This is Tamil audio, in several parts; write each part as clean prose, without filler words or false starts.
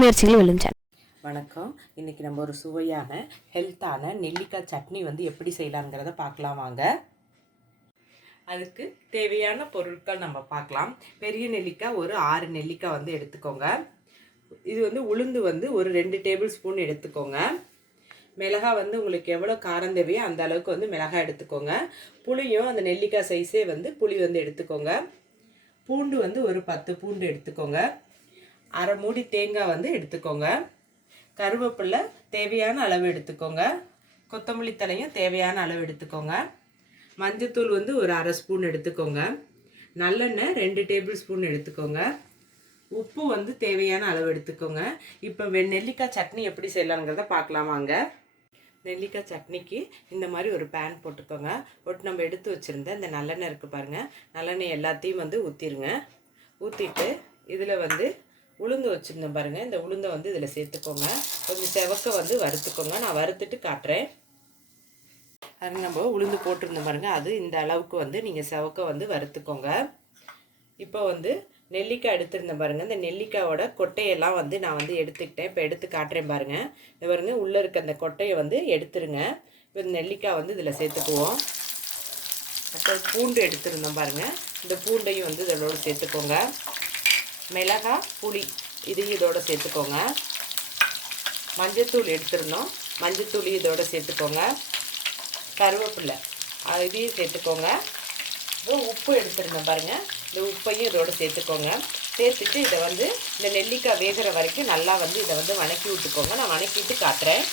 முயற்சிகள் வெல்லும் சேனல். வணக்கம். இன்றைக்கி நம்ம ஒரு சுவையான ஹெல்த்தான நெல்லிக்காய் சட்னி வந்து எப்படி செய்யலாங்கிறத பார்க்கலாம் வாங்க. அதுக்கு தேவையான பொருட்கள் நம்ம பார்க்கலாம். பெரிய நெல்லிக்காய் ஒரு 6 நெல்லிக்காய் வந்து எடுத்துக்கோங்க. இது வந்து உளுந்து வந்து ஒரு 2 டேபிள் ஸ்பூன் எடுத்துக்கோங்க. மிளகாய் வந்து உங்களுக்கு எவ்வளோ காரம் தேவையோ அந்த அளவுக்கு வந்து மிளகாய் எடுத்துக்கோங்க. புளியும் அந்த நெல்லிக்காய் சைஸே வந்து புளி வந்து எடுத்துக்கோங்க. பூண்டு வந்து ஒரு 10 பூண்டு எடுத்துக்கோங்க. அரை மூடி தேங்காய் வந்து எடுத்துக்கோங்க. கருவேப்பிலை தேவையான அளவு எடுத்துக்கோங்க. கொத்தமல்லி தலையும் தேவையான அளவு எடுத்துக்கோங்க. மஞ்சத்தூள் வந்து ஒரு அரை ஸ்பூன் எடுத்துக்கோங்க. நல்லெண்ணெய் 2 டேபிள் ஸ்பூன் எடுத்துக்கோங்க. உப்பு வந்து தேவையான அளவு எடுத்துக்கோங்க. இப்போ நெல்லிக்காய் சட்னி எப்படி செய்யலாங்கிறத பார்க்கலாமாங்க. நெல்லிக்காய் சட்னிக்கு இந்த மாதிரி ஒரு பேன் போட்டுக்கோங்க. போட்டு நம்ம எடுத்து வச்சுருந்த இந்த நல்லெண்ணெய் இருக்குது பாருங்கள், நல்லெண்ணெய் எல்லாத்தையும் வந்து ஊற்றிடுங்க. ஊற்றிட்டு இதில் வந்து உளுந்து வச்சுருந்தேன் பாருங்கள், இந்த உளுந்தை வந்து இதில் சேர்த்துக்கோங்க. கொஞ்சம் செவக்க வந்து வறுத்துக்கோங்க. நான் வறுத்துட்டு காட்டுறேன். அது நம்ம உளுந்து போட்டிருந்தோம் பாருங்கள், அது இந்த அளவுக்கு வந்து நீங்கள் செவக்க வந்து வறுத்துக்கோங்க. இப்போ வந்து நெல்லிக்காய் எடுத்துருந்தேன் பாருங்கள், இந்த நெல்லிக்காயோட கொட்டையெல்லாம் வந்து நான் வந்து எடுத்துக்கிட்டேன். இப்போ எடுத்து காட்டுறேன் பாருங்கள். இந்த பாருங்கள், உள்ளே இருக்க அந்த கொட்டையை வந்து எடுத்துருங்க. இப்போ இந்த நெல்லிக்காய் வந்து இதில் சேர்த்துக்குவோம். அப்புறம் பூண்டு எடுத்துருந்தோம் பாருங்கள், இந்த பூண்டையும் வந்து இதோட சேர்த்துக்கோங்க. மிளகாய் புளி இதையும் இதோட சேர்த்துக்கோங்க. மஞ்சத்தூள் எடுத்துருந்தோம், மஞ்சத்தூள் இதோட சேர்த்துக்கோங்க. கருவேப்பிலை இதையும் சேர்த்துக்கோங்க. அப்புறம் உப்பு எடுத்துருந்தோம் பாருங்கள், இந்த உப்பையும் இதோட சேர்த்துக்கோங்க. சேர்த்துட்டு இதை வந்து இந்த நெல்லிக்காய் வேகிற வரைக்கும் நல்லா வந்து இதை வந்து வணக்கி விட்டுக்கோங்க. நான் வணக்கிட்டு காட்டுறேன்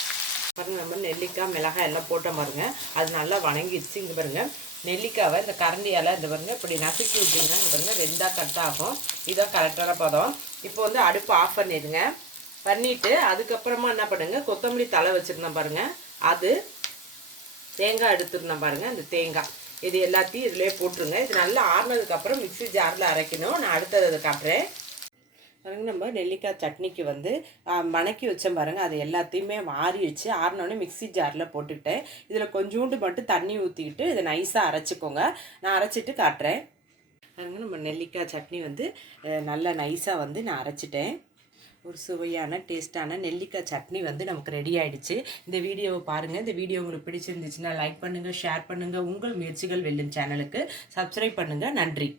பாருங்கள். நம்ம நெல்லிக்காய் மிளகாய் எல்லாம் போட்ட பாருங்கள், அது நல்லா வணங்கிடுச்சு. இங்கே பாருங்கள், நெல்லிக்காவை இந்த கரண்டியால் இந்த பாருங்கள் இப்படி நசுக்கி விட்டிங்கன்னா இங்கே பாருங்கள் 2 கட் ஆகும். இதான் கரெக்டான பதம். இப்போ வந்து அடுப்பு ஆஃப் பண்ணிடுங்க. பண்ணிவிட்டு அதுக்கப்புறமா என்ன பண்ணுங்கள், கொத்தமல்லி தலை வச்சுருந்தேன் பாருங்கள், அது தேங்காய் எடுத்துருந்தேன் பாருங்கள், அந்த தேங்காய் இது எல்லாத்தையும் இதிலே போட்டுருங்க. இது நல்லா ஆறினதுக்கப்புறம் மிக்ஸி ஜாரில் அரைக்கணும். நான் அடுத்தது அதை காட்டுறேன் பாருங்கள். நம்ம நெல்லிக்காய் சட்னிக்கு வந்து வணக்கி வச்சேன் பாருங்கள், அது எல்லாத்தையுமே ஆறிடுச்சு. ஆறினோடனே மிக்ஸி ஜாரில் போட்டுக்கிட்டேன். இதில் கொஞ்சோண்டு மட்டும் தண்ணி ஊற்றிக்கிட்டு இதை நைஸாக அரைச்சிக்கோங்க. நான் அரைச்சிட்டு காட்டுறேன் பாருங்கள். நம்ம நெல்லிக்காய் சட்னி வந்து நல்லா நைஸாக வந்து நான் அரைச்சிட்டேன். ஒரு சுவையான டேஸ்ட்டான நெல்லிக்காய் சட்னி வந்து நமக்கு ரெடி ஆகிடுச்சு. இந்த வீடியோவை பாருங்கள். இந்த வீடியோ உங்களுக்கு பிடிச்சிருந்துச்சுன்னா லைக் பண்ணுங்கள், ஷேர் பண்ணுங்கள். உங்கள் முயற்சிகள் வெல்லும் சேனலுக்கு சப்ஸ்கிரைப் பண்ணுங்கள். நன்றி.